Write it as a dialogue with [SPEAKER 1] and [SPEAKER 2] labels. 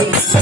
[SPEAKER 1] Yeah.